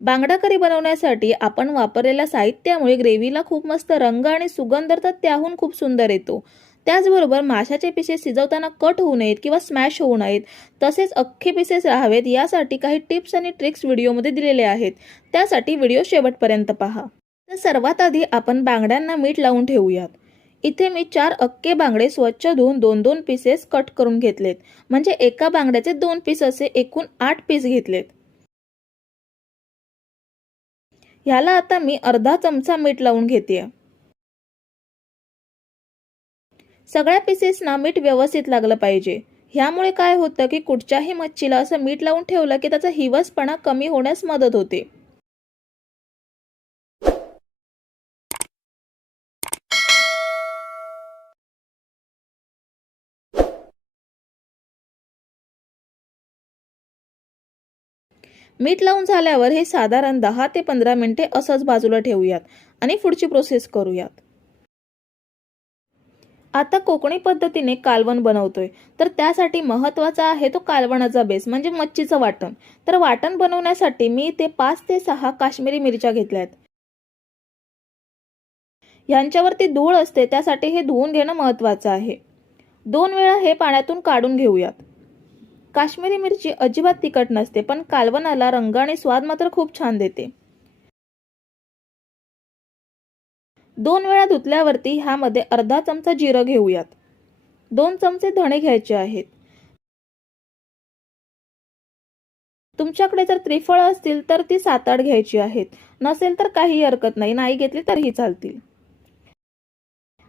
बांगडा करी बनवण्यासाठी आपण वापरलेल्या साहित्यामुळे ग्रेव्हीला खूप मस्त रंग आणि सुगंध तर त्याहून खूप सुंदर येतो. त्याचबरोबर माशाचे पिसेस शिजवताना कट होऊ नयेत किंवा स्मॅश होऊ नयेत तसेच अख्खे पिसेस राहावेत यासाठी काही टिप्स आणि ट्रिक्स व्हिडिओमध्ये दिलेले आहेत. त्यासाठी व्हिडिओ शेवटपर्यंत पहा. तर सर्वात आधी आपण बांगड्यांना मीठ लावून ठेवूयात. इथे मी चार अक्के बांगडे स्वच्छ धुवून दोन दोन पीसेस कट करून घेतलेत. म्हणजे एका बांगड्याचे दोन पीस असे एकूण आठ पीस घेतलेत. ह्याला आता मी अर्धा चमचा मीठ लावून घेते सगळ्या पीसेसना मीठ व्यवस्थित लागलं पाहिजे. ह्यामुळे काय होतं की कुठच्याही मच्छीला असं मीठ लावून ठेवलं की त्याचा हिवसपणा कमी होण्यास मदत होते. मीठ लावून झाल्यावर हे साधारण दहा ते पंधरा मिनिटे असंच बाजूला ठेवूयात आणि पुढची प्रोसेस करूयात. आता कोकणी पद्धतीने कालवण बनवतोय. तर त्यासाठी महत्त्वाचा आहे तो कालवणाचा बेस म्हणजे मच्छीचं वाटण. तर वाटण बनवण्यासाठी मी ते पाच ते सहा काश्मीरी मिरच्या घेतल्यात. यांच्यावरती धूळ असते त्यासाठी हे धुवून घेणं महत्त्वाचं आहे. दोन वेळा हे पाण्यातून काढून घेऊयात. काश्मीरी मिरची अजिबात तिखट नसते पण कालवणाला रंग आणि स्वाद मात्र खूप छान देते. दोन वेळा धुतल्यावरती ह्यामध्ये अर्धा चमचा जिरं घेऊयात. दोन चमचे धणे घ्यायचे आहेत. तुमच्याकडे जर त्रिफळ असतील तर ती सात आठ घ्यायची आहेत. नसेल तर काही हरकत नाही नाही घेतली तरीही चालतील.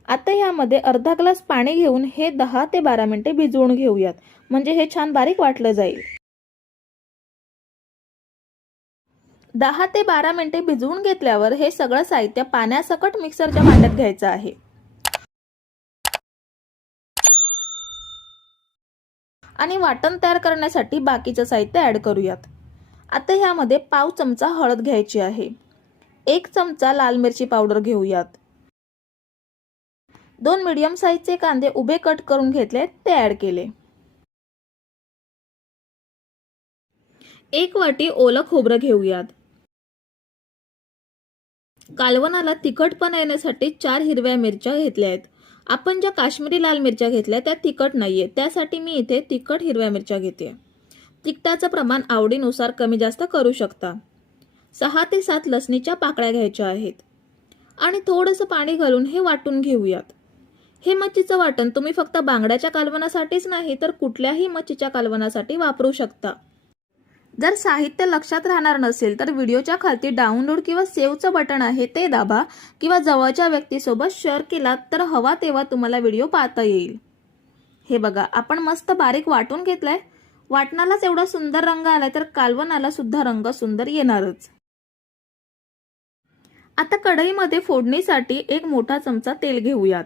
आता यामध्ये अर्धा ग्लास पाणी घेऊन हे दहा ते बारा मिनिटे भिजवून घेऊयात. म्हणजे हे छान बारीक वाटलं जाईल. दहा ते बारा मिनिटे भिजवून घेतल्यावर हे सगळं साहित्य पाण्यासकट मिक्सरच्या भांड्यात घ्यायचं आहे. आणि वाटण तयार करण्यासाठी बाकीचं साहित्य ॲड करूयात. आता ह्यामध्ये पाव चमचा हळद घ्यायची आहे. एक चमचा लाल मिरची पावडर घेऊयात. दोन मीडियम साईजचे कांदे उभे कट करून घेतले ते ॲड केले. एक वाटी ओलं खोबरं घेऊयात. कालवणाला तिखटपणा येण्यासाठी चार हिरव्या मिरच्या घेतल्या आहेत. आपण ज्या काश्मीरी लाल मिरच्या घेतल्या त्या तिखट नाहीये. त्यासाठी मी इथे तिखट हिरव्या मिरच्या घेते. तिखटाचं प्रमाण आवडीनुसार कमी जास्त करू शकता. सहा ते सात लसणीच्या पाकळ्या घ्यायच्या आहेत. आणि थोडंसं पाणी घालून हे वाटून घेऊयात. हे मच्छीचं वाटण तुम्ही फक्त बांगड्याच्या कालवणासाठीच नाही तर कुठल्याही मच्छीच्या कालवणासाठी वापरू शकता. जर साहित्य लक्षात राहणार नसेल तर व्हिडिओच्या खालती डाउनलोड किंवा सेव्हचं बटन आहे ते दाबा किंवा जवळच्या व्यक्तीसोबत शेअर केलात तर हवा तेव्हा तुम्हाला व्हिडिओ पाहता येईल. हे बघा आपण मस्त बारीक वाटून घेतलाय. वाटणालाच एवढा सुंदर रंग आलाय तर कालवणाला सुद्धा रंग सुंदर येणारच. आता कढईमध्ये फोडणीसाठी एक मोठा चमचा तेल घेऊयात.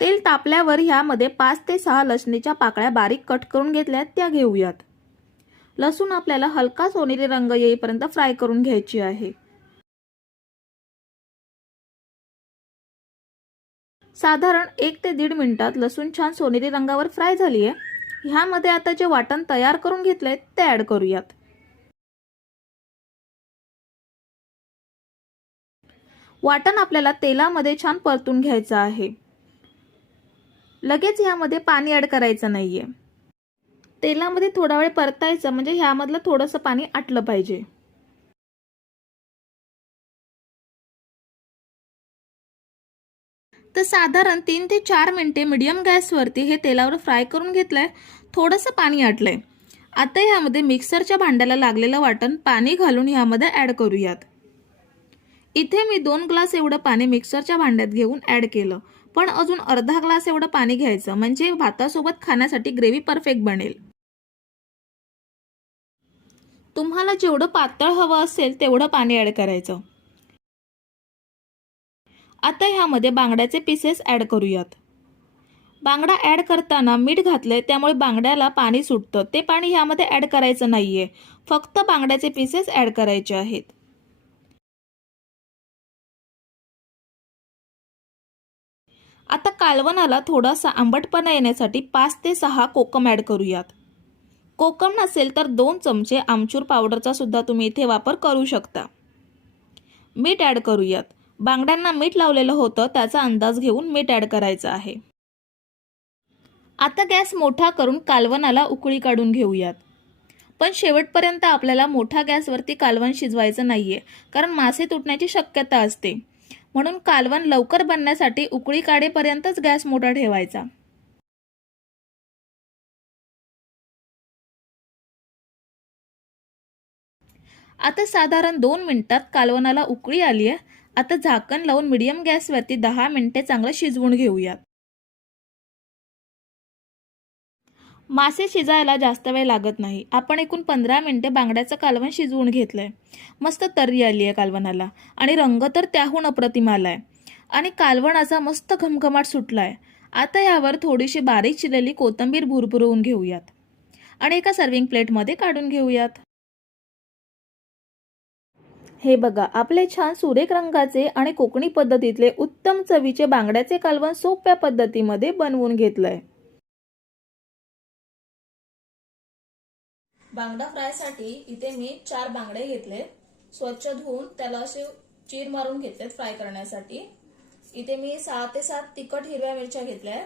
तेल तापल्यावर ह्यामध्ये पाच ते सहा लसणीच्या पाकळ्या बारीक कट करून घेतल्यात त्या घेऊयात. लसूण आपल्याला हलका सोनेरी रंग येईपर्यंत फ्राय करून घ्यायची आहे. साधारण एक ते दीड मिनिटात लसूण छान सोनेरी रंगावर फ्राय झाली आहे. ह्यामध्ये आता जे वाटण तयार करून घेतले ते ऍड करूयात. वाटण आपल्याला तेलामध्ये छान परतून घ्यायचं आहे. लगेच ह्यामध्ये पाणी ऍड करायचं नाहीये. तेलामध्ये थोडा वेळ परतायचं म्हणजे ह्यामधलं थोडंसं पाणी आटलं पाहिजे. तर साधारण तीन ते चार मिनिटे मीडियम गॅसवरती हे तेलावर फ्राय करून घेतलंय थोडंसं पाणी आटलंय. आता ह्यामध्ये मिक्सरच्या भांड्याला लागलेलं वाटण पाणी घालून ह्यामध्ये ॲड करूयात. इथे मी दोन ग्लास एवढं पाणी मिक्सरच्या भांड्यात घेऊन ॲड केलं. पण अजून अर्धा ग्लास एवढं पाणी घ्यायचं म्हणजे भातासोबत खाण्यासाठी ग्रेव्ही परफेक्ट बनेल. तुम्हाला जेवढं पातळ हवं असेल तेवढं पाणी ॲड करायचं. आता ह्यामध्ये बांगड्याचे पीसेस ॲड करूयात. बांगडा ॲड करताना मीठ घातलंय त्यामुळे बांगड्याला पाणी सुटतं. ते पाणी ह्यामध्ये ॲड करायचं नाहीये. फक्त बांगड्याचे पीसेस ॲड करायचे आहेत. आता कालवणाला थोडासा आंबटपणा येण्यासाठी पाच ते सहा कोकम ॲड करूयात. कोकम नसेल तर दोन चमचे आमचूर पावडरचा सुद्धा तुम्ही इथे वापर करू शकता. मीठ ॲड करूयात. बांगड्यांना मीठ लावलेलं होतं त्याचा अंदाज घेऊन मीठ ॲड करायचं आहे. आता गॅस मोठा करून कालवनाला उकळी काढून घेऊयात. पण शेवटपर्यंत आपल्याला मोठ्या गॅसवरती कालवण शिजवायचं नाही आहे कारण मासे तुटण्याची शक्यता असते. म्हणून कालवण लवकर बनण्यासाठी उकळी काढेपर्यंतच गॅस मोठा ठेवायचा. आता साधारण दोन मिनिटात कालवनाला उकळी आली आहे आता झाकण लावून मिडियम गॅसवरती दहा मिनिटे चांगलं शिजवून घेऊयात. मासे शिजायला जास्त वेळ लागत नाही. आपण एकूण पंधरा मिनटे बांगड्याचं कालवण शिजवून घेतलं आहे मस्त तर्री आली आहे कालवणाला. आणि रंग तर त्याहून अप्रतिम आला आहे. आणि कालवणाचा मस्त घमघमाट सुटला आहे आता यावर थोडीशी बारीक चिरलेली कोथिंबीर भुरभुरवून घेऊयात. आणि एका सर्विंग प्लेटमध्ये काढून घेऊयात. हे बघा आपले छान सुरेख रंगाचे आणि कोकणी पद्धतीतले उत्तम चवीचे बांगड्याचे कालवण सोप्या पद्धतीमध्ये बनवून घेतलंय. बांगडा फ्रायसाठी इथे मी चार बांगडे घेतले. स्वच्छ धुवून त्याला असे चीर मारून घेतलेत फ्राय करण्यासाठी. इथे मी सहा ते सात तिखट हिरव्या मिरच्या घेतल्या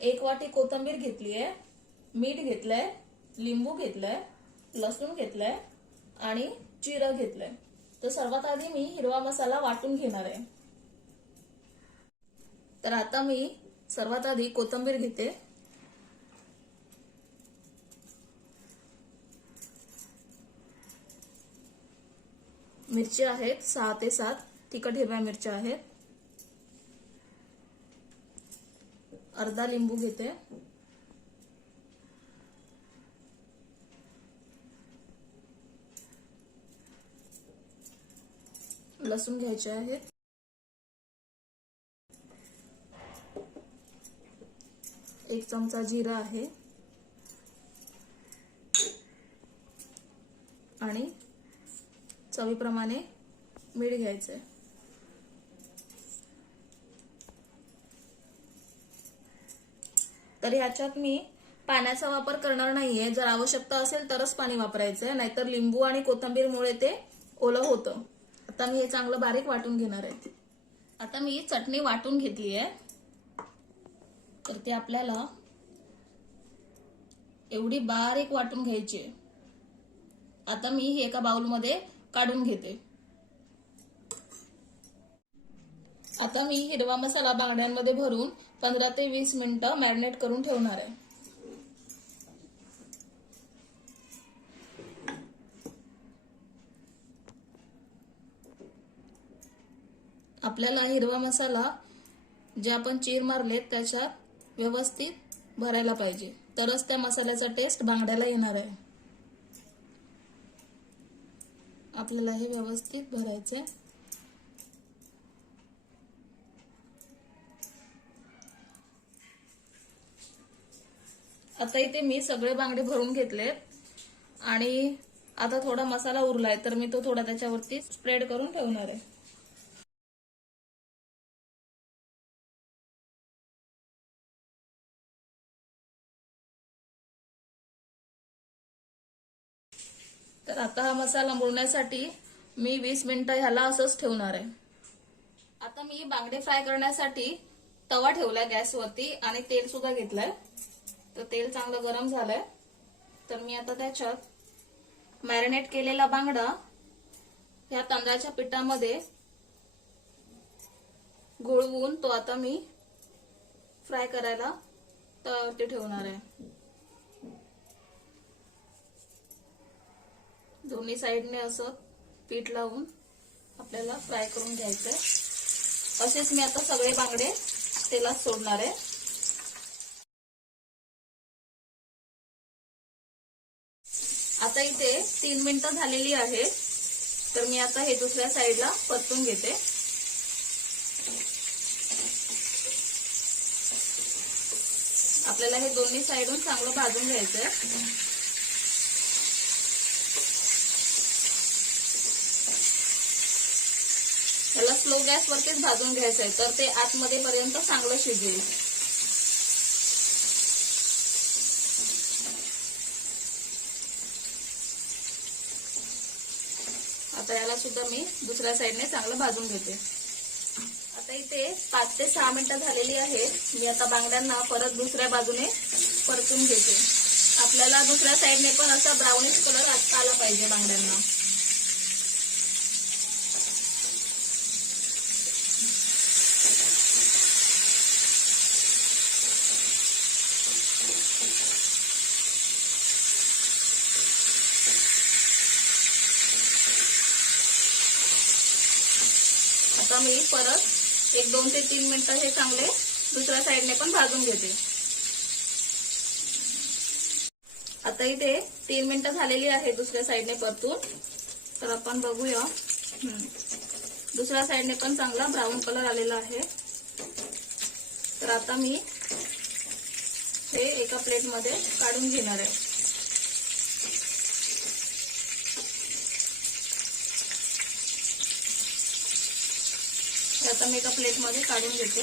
एक वाटी कोथिंबीर घेतली आहे. मीठ घेतलंय लिंबू घेतलंय लसूण घेतलंय आणि जिरं घेतलंय. तर सर्वात आधी मी हिरवा मसाला वाटून घेणार आहे. तर आता मी सर्वात आधी कोथिंबीर घेते. मिरची आहेत सहा ते सात. तिखट हिरव्या मिरच्या आहेत. अर्धा लिंबू घेते. लसूण घ्यायचे आहेत. एक चमचा जिरा आहे. आणि चवीप्रमाणे मीठ घ्यायचंय. तर ह्याच्यात मी पाण्याचा वापर करणार नाहीये. जर आवश्यकता असेल तरच पाणी वापरायचंय. नाहीतर लिंबू आणि कोथंबीरमुळे ते ओलं होतं. आता मी हे चांगलं बारीक वाटून घेणार आहे. आता मी चटणी वाटून घेतली आहे तर ती आपल्याला एवढी बारीक वाटून घ्यायची आहे. आता मी एका बाउलमध्ये काढून घेते. आता मी हिरवा मसाला बांगड्यांमध्ये भरून पंधरा ते वीस मिनिटं मॅरिनेट करून ठेवणार आहे. आपल्याला हिरवा मसाला जे आपण चीर मारलेत त्याच्यात व्यवस्थित भरायला पाहिजे. तरच त्या मसाल्याचा टेस्ट बांगड्याला येणार आहे. आपल्याला हे व्यवस्थित भरायचे आता इथे मी सगळे बांगडे भरून घेतलेत आणि आता थोडा मसाला उरलाय तर मी तो थोडा त्याच्यावरती स्प्रेड करून ठेवणार आहे. तर आता हा मसाला मुरण्यासाठी मी वीस मिनिटं ह्याला असंच ठेवणार आहे. आता मी बांगडे फ्राय करण्यासाठी तवा ठेवलाय गॅसवरती आणि तेल सुद्धा घेतलंय. तर तेल चांगलं गरम झालंय. तर मी आता त्याच्यात मॅरिनेट केलेला बांगडा ह्या तांदळाच्या पिठामध्ये घोळवून तो आता मी फ्राय करायला तव्यावरती ठेवणार आहे. दोन्ही साईडने असं पीठ लावून आपल्याला फ्राय करून घ्यायचंय. असेच मी आता सगळे बांगडे तेलात सोडणार आहे. आता इथे तीन मिनिटं झालेली आहे. तर मी आता हे दुसऱ्या साईडला परतून घेते. आपल्याला हे दोन्ही साईडून चांगलं भाजून घ्यायचंय. ह्याला स्लो गॅसवरतीच भाजून घ्यायचं आहे तर ते आतमध्ये पर्यंत चांगलं शिजेल. आता याला सुद्धा मी दुसऱ्या साईडने चांगलं भाजून घेते. आता इथे पाच ते सहा मिनिटं झालेली आहेत. मी आता बांगड्यांना परत दुसऱ्या बाजूने परतून घेते. आपल्याला दुसऱ्या साईडने पण असा ब्राऊनिश कलर आला पाहिजे बांगड्यांना. मी परत एक दोन ते तीन मिनिटं हे चांगले दुसऱ्या साईडने पण भाजून घेते. आता इथे तीन मिनिटं झालेली आहे दुसऱ्या साईडने परतून. तर आपण बघूया. दुसऱ्या साईडने पण चांगला ब्राऊन कलर आलेला आहे. तर आता मी हे एका प्लेटमध्ये काढून घेणार आहे. आता मी एका प्लेटमध्ये काढून घेते.